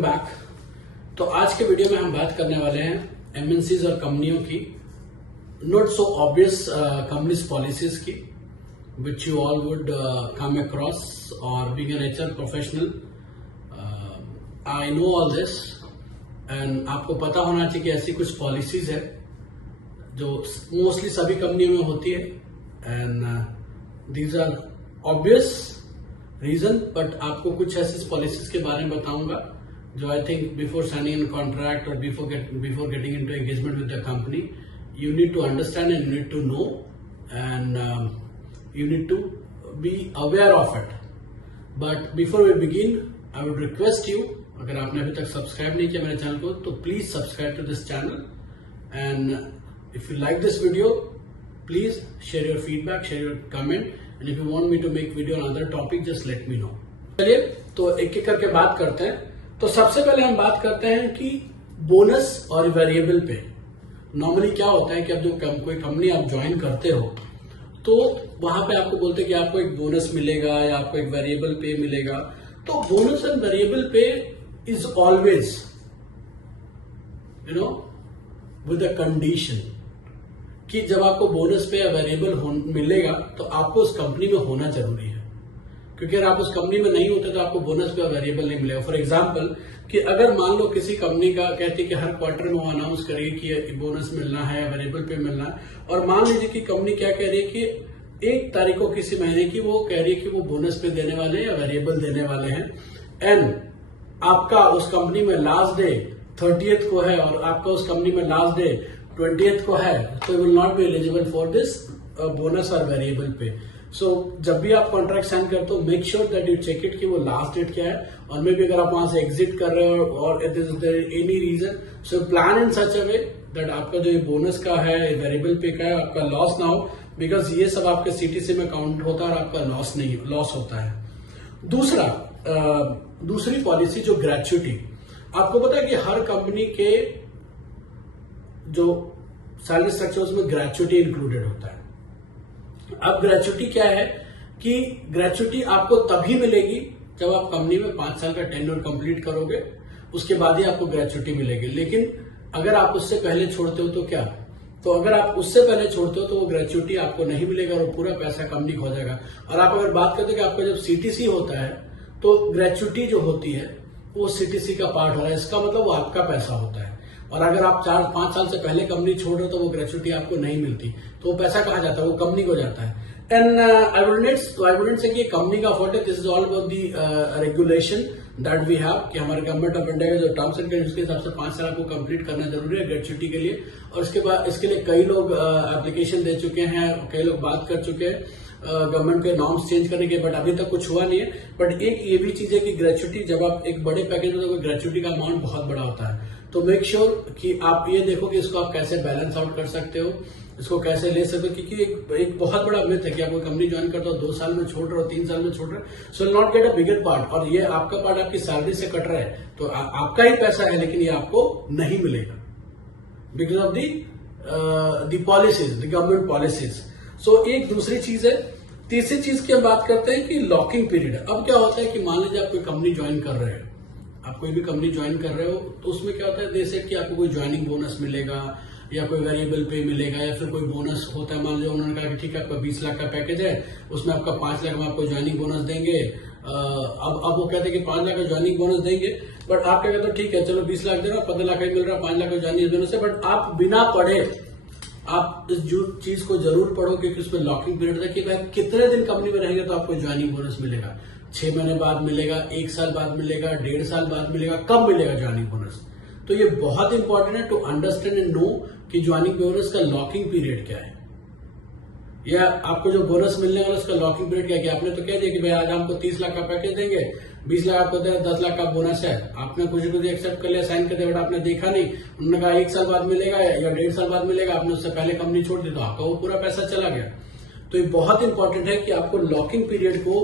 Welcome back. तो आज के वीडियो में हम बात करने वाले हैं एमएनसीज और कंपनियों की not so obvious companies policies की which you all would come across और being an HR professional I know all this and आपको पता होना चाहिए कि ऐसी कुछ पॉलिसीज है जो मोस्टली सभी कंपनियों में होती है and these are obvious reason, but आपको कुछ ऐसी पॉलिसीज के बारे में बताऊंगा जो I think before signing in contract और before getting into engagement with the company you need to understand and you need to know and you need to be aware of it. But before we begin I would request you, अगर आपने अभी तक subscribe नहीं किया मेरे channel को तो please subscribe to this channel and if you like this video please share your feedback, share your comment, and if you want me to make video on other topic just let me know। चलिए तो एक एक करके बात करते हैं। तो सबसे पहले हम बात करते हैं कि बोनस और वेरिएबल पे नॉर्मली क्या होता है कि अब जो कोई कंपनी आप ज्वाइन करते हो तो वहां पे आपको बोलते हैं कि आपको एक बोनस मिलेगा या आपको एक वेरिएबल पे मिलेगा। तो बोनस एंड वेरिएबल पे is always with a condition कि जब आपको बोनस पे या वेरिएबल मिलेगा तो आपको उस कंपनी में होना जरूरी है, क्योंकि अगर आप उस कंपनी में नहीं होते तो आपको बोनस पे या वेरिएबल नहीं मिलेगा। फॉर एग्जांपल कि अगर मान लो किसी कंपनी का कहती है कि हर क्वार्टर में वो अनाउंस करिए कि बोनस मिलना है या वेरिएबल पे मिलना है, और मान लीजिए कि कंपनी क्या कह रही है कि 1 तारीख को किसी महीने की वो कह रही है कि वो बोनस पे देने वाले हैं या वेरिएबल देने वाले हैं एंड आपका उस कंपनी में लास्ट डे 30th को है और आपका उस कंपनी में लास्ट डे 20th को है, तो you will not be eligible for this bonus और वेरिएबल पे। सो जब भी आप कॉन्ट्रैक्ट साइन करते हो make sure that you check it कि वो लास्ट डेट क्या है, और मे बी अगर आप वहां से एग्जिट कर रहे हो और it is any reason so plan in such a way that आपका जो ये बोनस का है वेरिएबल पे का है आपका लॉस ना हो, बिकॉज ये सब आपके सीटीसी में काउंट होता है और आपका लॉस होता है। दूसरी पॉलिसी जो ग्रेच्युटी, आपको पता है कि हर कंपनी के जो सैलरी स्ट्रक्चर उसमें ग्रेच्युटी इंक्लूडेड होता है। अब ग्रेच्युटी क्या है कि ग्रेच्युटी आपको तभी मिलेगी जब आप कंपनी में 5 साल का टेन्योर कंप्लीट करोगे, उसके बाद ही आपको ग्रेच्युटी मिलेगी। लेकिन अगर आप उससे पहले छोड़ते हो तो क्या, तो अगर आप उससे पहले छोड़ते हो तो वो ग्रेच्युटी आपको नहीं मिलेगा और पूरा पैसा कंपनी खो जाएगा। और आप अगर बात करते हो कि आपका जब सीटीसी होता है तो ग्रेच्युटी जो होती है वो सीटीसी का पार्ट हो रहा है, इसका मतलब वो आपका पैसा होता है। और अगर आप 4-5 साल से पहले कंपनी छोड़ रहे हो तो वो ग्रेच्युटी आपको नहीं मिलती, तो वो पैसा कहाँ जाता है, वो कंपनी को जाता है। एंड आई वुडंट से कि कंपनी का फॉल्ट है, this is all about the regulation that we have कि हमारे गवर्नमेंट ऑफ इंडिया के जो टर्म्स एंड कंडीशंस के हिसाब से 5 साल आपको कंप्लीट करना जरूरी है ग्रेच्युटी के लिए। और इसके बाद इसके लिए कई लोग एप्लीकेशन दे चुके हैं, कई लोग बात कर चुके हैं गवर्नमेंट के नॉर्म्स चेंज करने के, बट अभी तक कुछ हुआ नहीं है। बट एक ये भी चीज है कि ग्रेच्युटी जब आप एक बड़े पैकेज में तो ग्रेच्युटी का अमाउंट बहुत बड़ा होता है, तो मेक श्योर कि आप ये देखो कि इसको आप कैसे बैलेंस आउट कर सकते हो, इसको कैसे ले सकते हो, क्योंकि एक बहुत बड़ा मिथ है कि आप कोई कंपनी ज्वाइन करते हो 2 साल में छोड़ रहे हो 3 साल में छोड़ रहे हो, so will not get a bigger part, और ये आपका पार्ट आपकी सैलरी से कट रहा है तो आपका ही पैसा है, लेकिन ये आपको नहीं मिलेगा because of the policies, the government policies. So एक दूसरी चीज है। तीसरी चीज की हम बात करते हैं कि लॉकिंग पीरियड। अब क्या होता है कि मान लीजिए आप कोई कंपनी ज्वाइन कर रहे हो, आप कोई भी कंपनी ज्वाइन कर रहे हो तो उसमें क्या होता है दे सेड कि आपको कोई ज्वाइनिंग बोनस मिलेगा या कोई वेरिएबल पे मिलेगा या फिर कोई बोनस होता है। मान लीजिए उन्होंने कहा कि ठीक है आपका 20 लाख का पैकेज है, उसमें आपका 5 लाख में आपको ज्वाइनिंग बोनस देंगे। अब वो कहते हैं कि 5 लाख का ज्वाइनिंग बोनस देंगे, बट आप क्या कहते हो ठीक है चलो 20 लाख दे रहा, 15 लाख ही मिल रहा, 5 लाख का ज्वाइनिंग बोनस है। बट आप बिना पढ़े आप इस चीज को जरूर पढ़ो क्योंकि उसमें लॉकिंग पीरियड है कि भाई कितने दिन कंपनी में रहेंगे तो आपको ज्वाइनिंग बोनस मिलेगा, 6 महीने बाद मिलेगा, 1 साल बाद मिलेगा, 1.5 साल बाद मिलेगा, कब मिलेगा ज्वाइनिंग बोनस। तो ये बहुत इंपॉर्टेंट है टू अंडरस्टैंड एंड नो कि ज्वाइनिंग बोनस का लॉकिंग पीरियड क्या है, या आपको जो बोनस मिलने वाला उसका लॉकिंग पीरियड क्या है। कि आपने तो कह दिया कि भाई आज हमको 30 लाख का पैकेज देंगे, 20 लाख आपको दे, 10 लाख का बोनस है, आपने कुछ एक्सेप्ट कर लिया, साइन कर दिया, बट आपने देखा नहीं, उन्होंने कहा 1 साल बाद मिलेगा या 1.5 साल बाद मिलेगा, आपने उससे पहले कंपनी छोड़ दी तो आपका वो पूरा पैसा चला गया। तो ये बहुत इंपॉर्टेंट है कि आपको लॉकिंग पीरियड को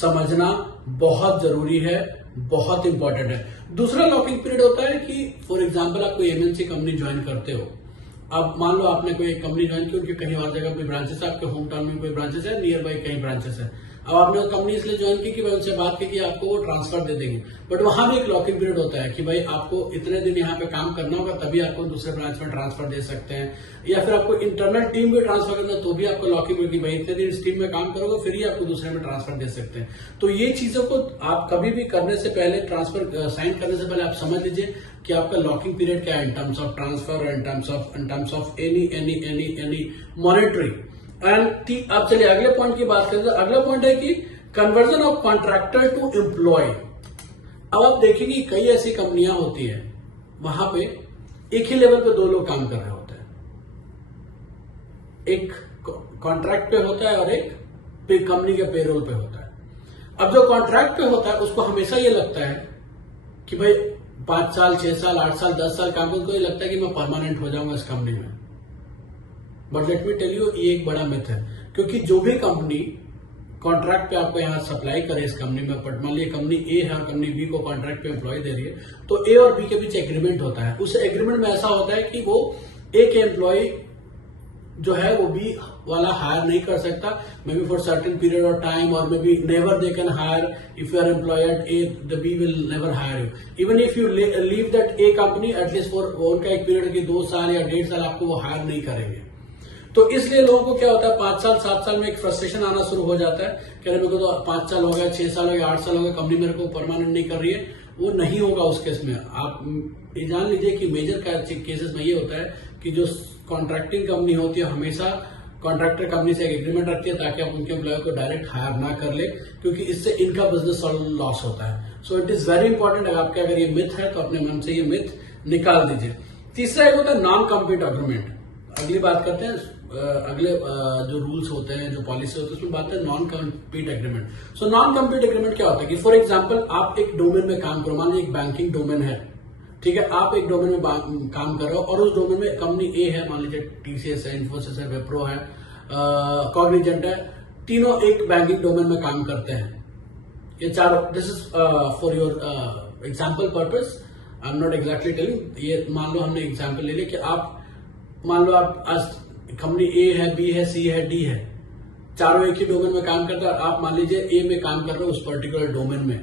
समझना बहुत जरूरी है, बहुत इंपॉर्टेंट है। दूसरा लॉकिंग पीरियड होता है कि फॉर एग्जांपल आप कोई एमएनसी कंपनी ज्वाइन करते हो, अब मान लो आपने कोई कंपनी ज्वाइन की, उनकी कहीं और जगह कोई ब्रांचेस है, आपके होम टाउन में कोई ब्रांचेस है, नियर बाई कहीं ब्रांचेस है, अब आपने कंपनी इसलिए ज्वाइन की कि भाई उनसे बात की कि आपको वो ट्रांसफर दे देंगे, बट वहां भी एक लॉकिंग पीरियड होता है कि भाई आपको इतने दिन यहाँ पे काम करना होगा तभी आपको दूसरे ब्रांच में ट्रांसफर दे सकते हैं, या फिर आपको इंटरनल टीम भी ट्रांसफर करना है तो भी आपको लॉकिंग पीरियड कि भाई इतने दिन इस टीम में काम करोगे फिर ही आपको दूसरे में ट्रांसफर दे सकते हैं। तो ये चीजों को आप कभी भी करने से पहले, ट्रांसफर साइन करने से पहले आप समझ लीजिए कि आपका लॉकिंग पीरियड क्या है इन टर्म्स ऑफ ट्रांसफर और in terms of any monetary. And अब चलिए अगले पॉइंट की बात करें। तो अगला पॉइंट है कि conversion of contractor to employ. अब आप देखेंगे कई ऐसी कंपनियां होती है वहां पे एक ही लेवल पे दो लोग काम कर रहे होते हैं, एक कॉन्ट्रैक्ट पे होता है और एक कंपनी के पेरोल पे होता है। अब जो कॉन्ट्रैक्ट पे होता है उसको हमेशा ये लगता है कि भाई 5 साल 6 साल 8 साल 10 साल काम करके लगता है कि मैं परमानेंट हो जाऊंगा इस कंपनी में। But let me tell you, ये एक बड़ा मिथ है, क्योंकि जो भी कंपनी कॉन्ट्रैक्ट पे आपको यहाँ सप्लाई करे इस कंपनी में, बट मान लीजिए कंपनी ए है और कंपनी बी को कॉन्ट्रैक्ट पे एम्प्लॉय दे रही है, तो ए और बी के बीच एग्रीमेंट होता है। उस एग्रीमेंट में ऐसा होता है कि वो ए के एम्प्लॉय जो है वो बी वाला हायर नहीं कर सकता, maybe for certain period of time, और maybe never they can hire if you are employ at A, the B will never hire you even if you leave that A company at least for उनका एक period की 2 साल या 1.5 साल आपको वो higher नहीं करेंगे। तो इसलिए लोगों को क्या होता है 5 साल 7 साल में एक फ्रस्ट्रेशन आना शुरू हो जाता है कि अरे मेरे को तो 5 साल हो गया, 6 साल हो गया, 8 साल हो गया, कंपनी मेरे को परमानेंट नहीं कर रही है। वो नहीं होगा उस केस में। आप ये जान लीजिए कि मेजर केसेस में ये होता है कि जो कॉन्ट्रैक्टिंग कंपनी होती है हमेशा कॉन्ट्रैक्टर कंपनी से एक एग्रीमेंट रखती है ताकि आप उनके एम्प्लॉय को डायरेक्ट हायर ना कर ले, क्योंकि इससे इनका बिजनेस लॉस होता है। So it is very important. आपके अगर ये मिथ है तो अपने मन से ये मिथ निकाल दीजिए। तीसरा एक होता है नॉन कम्पीट एग्रीमेंट। अगली बात करते हैं, अगले जो रूल्स होते हैं, जो पॉलिसी होती है, उसमें बात है non compete agreement. So non compete agreement क्या होता है कि फॉर एग्जांपल आप एक डोमेन में काम करो, मान लीजिए एक बैंकिंग डोमेन है, ठीक है, आप एक डोमेन में काम कर रहे हो और उस डोमेन में कंपनी ए है, मान लीजिए टीसीएस है, इन्फोसिस है, विप्रो है, कॉग्निजेंट है, तीनों एक बैंकिंग डोमेन में काम करते हैं। ये चारों, this is for your example purpose, I am not exactly telling. ये मान लो हमने एग्जाम्पल ले लिया कि आप मान लो आप आज कंपनी ए है, बी है, सी है, डी है, चारों एक ही डोमेन में काम करते हैं और आप मान लीजिए ए में काम कर रहे हो उस पर्टिकुलर डोमेन में।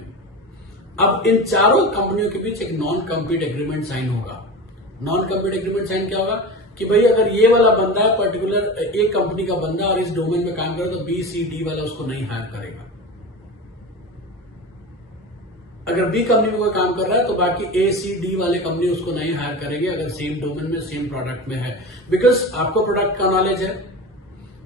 अब इन चारों कंपनियों के बीच एक नॉन कम्पीट एग्रीमेंट साइन होगा। नॉन कम्पीट एग्रीमेंट साइन क्या होगा कि भाई अगर ये वाला बंदा है, पर्टिकुलर एक कंपनी का बंदा और इस डोमेन में काम करे तो बी सी डी वाला उसको नहीं हायर करेगा। अगर बी कंपनी में कोई काम कर रहा है तो बाकी ए सी डी वाले कंपनी उसको नहीं हायर करेंगे अगर सेम डोमेन में सेम प्रोडक्ट में है, बिकॉज आपको प्रोडक्ट का नॉलेज है।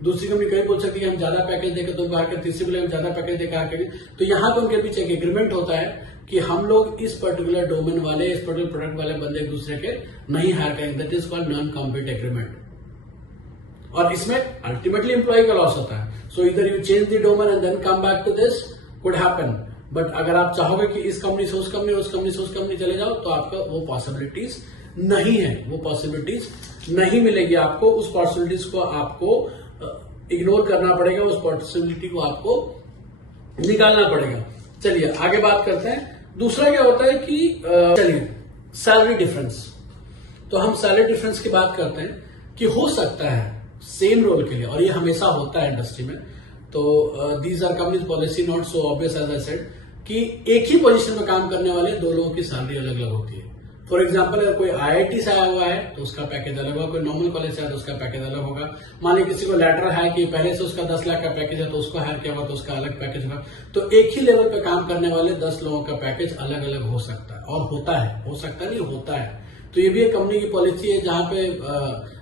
दूसरी कंपनी कहीं बोल सकती है हम ज्यादा पैकेज देकर तुमको हायर करें, तीसरी बोले हम ज्यादा पैकेज देकर हायर करें। तो यहां पर उनके बीच एक एग्रीमेंट होता है कि हम लोग इस पर्टिकुलर डोमेन वाले, इस पर्टिकुलर प्रोडक्ट वाले बंदे एक दूसरे के नहीं हायर करेंगे। That is called non compete agreement. और इसमें अल्टीमेटली एम्प्लॉय का लॉस होता है। सो इधर you change the domain and then come back to this could happen. But अगर आप चाहोगे कि इस कंपनी से उस कंपनी, उस कंपनी से उस कंपनी चले जाओ तो आपका वो पॉसिबिलिटीज नहीं है, वो पॉसिबिलिटीज नहीं मिलेगी आपको। उस पॉसिबिलिटीज को आपको इग्नोर करना पड़ेगा, उस पॉसिबिलिटी को आपको निकालना पड़ेगा। चलिए आगे बात करते हैं। दूसरा क्या होता है कि चलिए सैलरी डिफरेंस। तो हम सैलरी डिफरेंस की बात करते हैं कि हो सकता है सेम रोल के लिए, और ये हमेशा होता है इंडस्ट्री में, तो these are companies policy, not so obvious as I said, कि एक ही पोजीशन में काम करने वाले दो लोगों की सैलरी अलग अलग होती है। फॉर एग्जाम्पल अगर कोई आईआईटी से आया हुआ है तो उसका पैकेज अलग होगा, कोई नॉर्मल कॉलेज से आया तो उसका पैकेज अलग होगा। मान लीजिए किसी को लेटर है कि पहले से उसका 10 लाख का पैकेज है तो उसको हायर किया हुआ तो उसका अलग पैकेज होगा। तो एक ही लेवल पे काम करने वाले 10 लोगों का पैकेज अलग अलग हो सकता है, और होता है, हो सकता नहीं होता है। तो ये भी एक कंपनी की पॉलिसी है जहां पे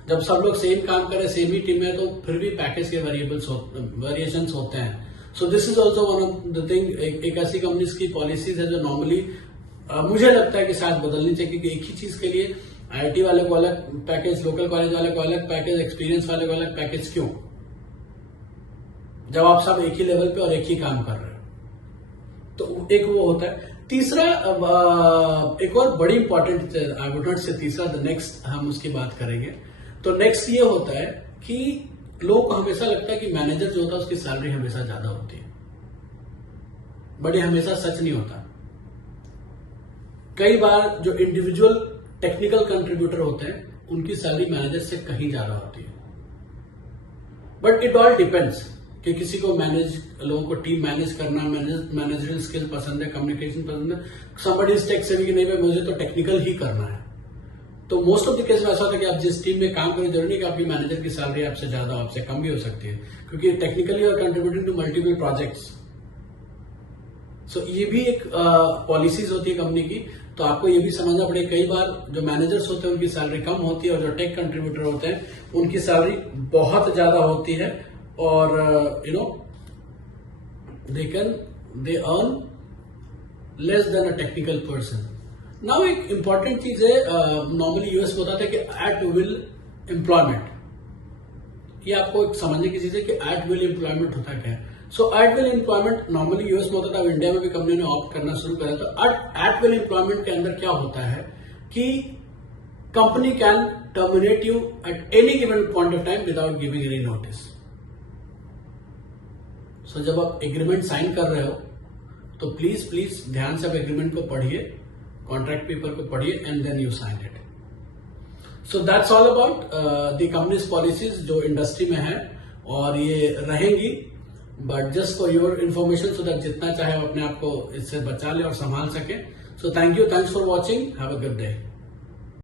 जब सब लोग सेम काम करें, सेम ही टीम है, तो फिर भी पैकेज के वेरिएशंस होते हैं। So this is also one of the thing. एक ऐसी कंपनीज की पॉलिसीज है जो नॉर्मली मुझे लगता है कि शायद बदलनी चाहिए, क्योंकि एक ही चीज के लिए आईआईटी वाले को अलग पैकेज, लोकल कॉलेज वाले को अलग पैकेज, एक्सपीरियंस वाले को अलग पैकेज क्यों, जब आप सब एक ही लेवल पे और एक ही काम कर रहे हो। तो एक वो होता है। तीसरा एक और बड़ी इंपॉर्टेंट, आई वुड नॉट से तीसरा, द नेक्स्ट हम उसकी बात करेंगे। तो नेक्स्ट ये होता है कि लोगों को हमेशा लगता है कि मैनेजर जो होता है उसकी सैलरी हमेशा ज्यादा होती है, बट ये हमेशा सच नहीं होता। कई बार जो इंडिविजुअल टेक्निकल कंट्रीब्यूटर होते हैं उनकी सैलरी मैनेजर से कहीं ज्यादा होती है। बट इट ऑल डिपेंड्स कि किसी को लोगों को टीम मैनेज करना, मैनेजरियल स्किल पसंद है, कम्युनिकेशन पसंद है, somebody is tech savvy कि नहीं भाई मुझे तो टेक्निकल ही करना है। तो मोस्ट ऑफ द केस में ऐसा होता है कि आप जिस टीम में काम करें, जरूरी नहीं कि आपकी मैनेजर की सैलरी आपसे ज्यादा, आपसे कम भी हो सकती है, क्योंकि टेक्निकली और कंट्रीब्यूटिंग टू मल्टीपल प्रोजेक्ट्स। सो ये भी एक पॉलिसीज होती है कंपनी की। तो आपको ये भी समझना पड़ेगा, कई बार जो मैनेजर्स होते हैं उनकी सैलरी कम होती है और जो टेक कंट्रीब्यूटर होते हैं उनकी सैलरी बहुत ज्यादा होती है, और they earn less than a technical person. Now एक इंपॉर्टेंट चीज है, नॉर्मली यूएस में होता है कि एट विल एम्प्लॉयमेंट, ये आपको एक समझने की चीज है कि एट विल एम्प्लॉयमेंट होता क्या है। So at will employment normally US में होता था, अब इंडिया में भी कंपनी ने ऑप्ट करना शुरू करा। तो एट विल एम्प्लॉयमेंट के अंदर क्या होता है कि company can terminate you at any given point of time without giving any notice. So जब आप एग्रीमेंट साइन कर रहे हो तो प्लीज ध्यान से आप एग्रीमेंट को पढ़िए, कॉन्ट्रैक्ट पेपर को पढ़िए, and then you sign it. So that's all about the companies policies जो इंडस्ट्री में है, और ये रहेंगी, but just for your information, so that जितना चाहे अपने आप को इससे बचा ले और संभाल सके। So thank you, thanks for watching, have a good day.